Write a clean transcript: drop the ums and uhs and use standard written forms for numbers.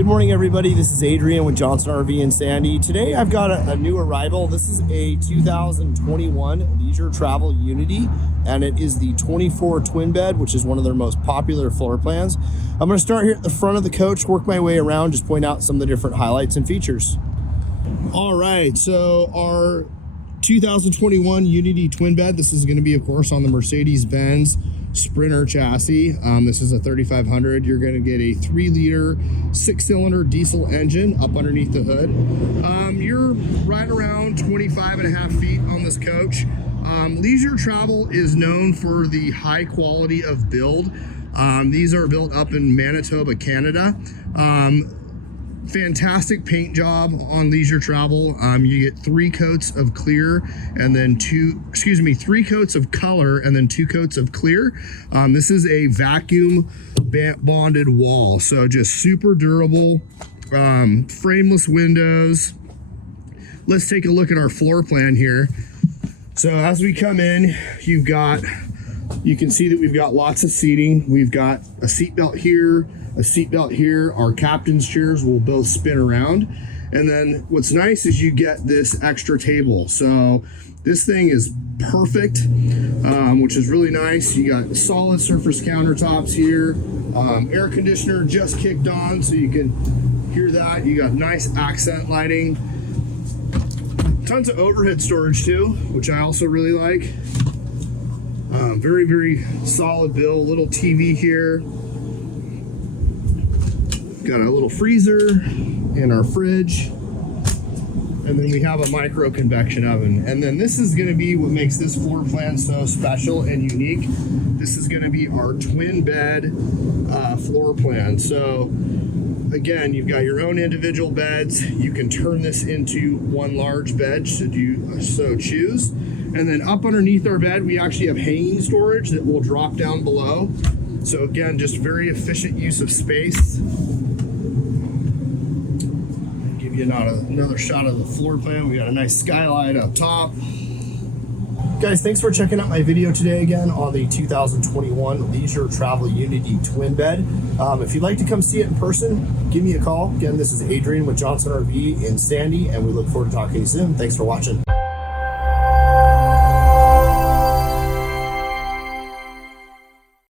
Good morning, everybody. This is Adrian with Johnson RV in Sandy. Today I've got a new arrival. This is a 2021 Leisure Travel Unity, and it is the 24 twin bed, which is one of their most popular floor plans. I'm going to start here at the front of the coach, work my way around, just point out some of the different highlights and features. All right, so our 2021 Unity twin bed. This is going to be, of course, on the Mercedes-Benz Sprinter chassis. This is a 3500. You're going to get a 3-liter 6-cylinder diesel engine up underneath the hood. You're right around 25.5 feet on this coach. Leisure Travel is known for the high quality of build. These are built up in Manitoba, Canada. Fantastic paint job on Leisure Travel. You get 3 coats of clear and then 3 coats of color and then 2 coats of clear. This is a vacuum bonded wall, so just super durable. Frameless windows. Let's take a look at our floor plan here. So as we come in, you can see that we've got lots of seating. We've got a seat belt here, a seat belt here. Our captain's chairs will both spin around. And then what's nice is you get this extra table. So this thing is perfect, which is really nice. You got solid surface countertops here. Air conditioner just kicked on, so you can hear that. You got nice accent lighting. Tons of overhead storage too, which I also really like. Very, very solid build. Little TV here. Got a little freezer in our fridge. And then we have a micro convection oven. And then this is gonna be what makes this floor plan so special and unique. This is gonna be our twin bed floor plan. So again, you've got your own individual beds. You can turn this into one large bed should you so choose. And then up underneath our bed, we actually have hanging storage that will drop down below. So again, just very efficient use of space. Give you another shot of the floor plan. We got a nice skylight up top. Guys, thanks for checking out my video today again on the 2021 Leisure Travel Unity twin bed. If you'd like to come see it in person, give me a call. Again, this is Adrian with Johnson RV in Sandy, and we look forward to talking to you soon. Thanks for watching.